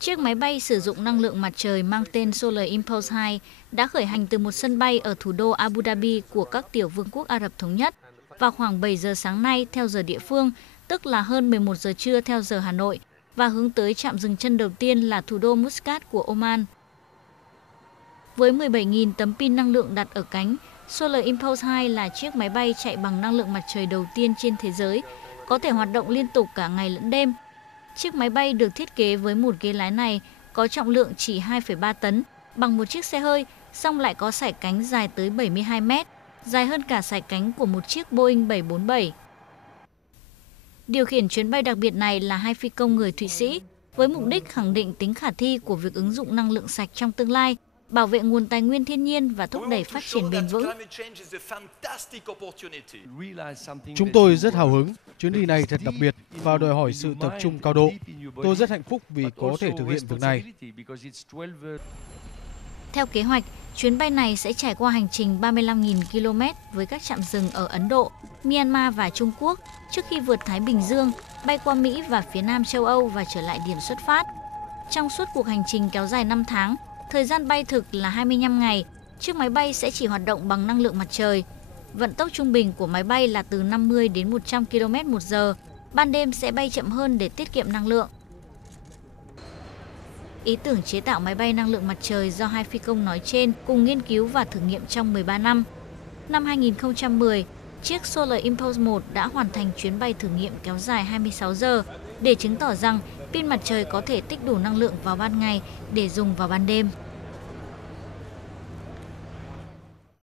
Chiếc máy bay sử dụng năng lượng mặt trời mang tên Solar Impulse 2 đã khởi hành từ một sân bay ở thủ đô Abu Dhabi của các tiểu vương quốc Ả Rập Thống Nhất vào khoảng 7 giờ sáng nay theo giờ địa phương, tức là hơn 11 giờ trưa theo giờ Hà Nội, và hướng tới trạm dừng chân đầu tiên là thủ đô Muscat của Oman. Với 17.000 tấm pin năng lượng đặt ở cánh, Solar Impulse 2 là chiếc máy bay chạy bằng năng lượng mặt trời đầu tiên trên thế giới, có thể hoạt động liên tục cả ngày lẫn đêm. Chiếc máy bay được thiết kế với một ghế lái này có trọng lượng chỉ 2,3 tấn, bằng một chiếc xe hơi, song lại có sải cánh dài tới 72 mét, dài hơn cả sải cánh của một chiếc Boeing 747. Điều khiển chuyến bay đặc biệt này là hai phi công người Thụy Sĩ, với mục đích khẳng định tính khả thi của việc ứng dụng năng lượng sạch trong tương lai, bảo vệ nguồn tài nguyên thiên nhiên và thúc đẩy phát triển bền vững. Chúng tôi rất hào hứng, chuyến đi này thật đặc biệt và đòi hỏi sự tập trung cao độ. Tôi rất hạnh phúc vì có thể thực hiện việc này. Theo kế hoạch, chuyến bay này sẽ trải qua hành trình 35.000 km với các trạm dừng ở Ấn Độ, Myanmar và Trung Quốc trước khi vượt Thái Bình Dương, bay qua Mỹ và phía Nam châu Âu và trở lại điểm xuất phát. Trong suốt cuộc hành trình kéo dài 5 tháng, thời gian bay thực là 25 ngày, chiếc máy bay sẽ chỉ hoạt động bằng năng lượng mặt trời. Vận tốc trung bình của máy bay là từ 50 đến 100 km/h, ban đêm sẽ bay chậm hơn để tiết kiệm năng lượng. Ý tưởng chế tạo máy bay năng lượng mặt trời do hai phi công nói trên cùng nghiên cứu và thử nghiệm trong 13 năm. Năm 2010, chiếc Solar Impulse 1 đã hoàn thành chuyến bay thử nghiệm kéo dài 26 giờ để chứng tỏ rằng pin mặt trời có thể tích đủ năng lượng vào ban ngày để dùng vào ban đêm.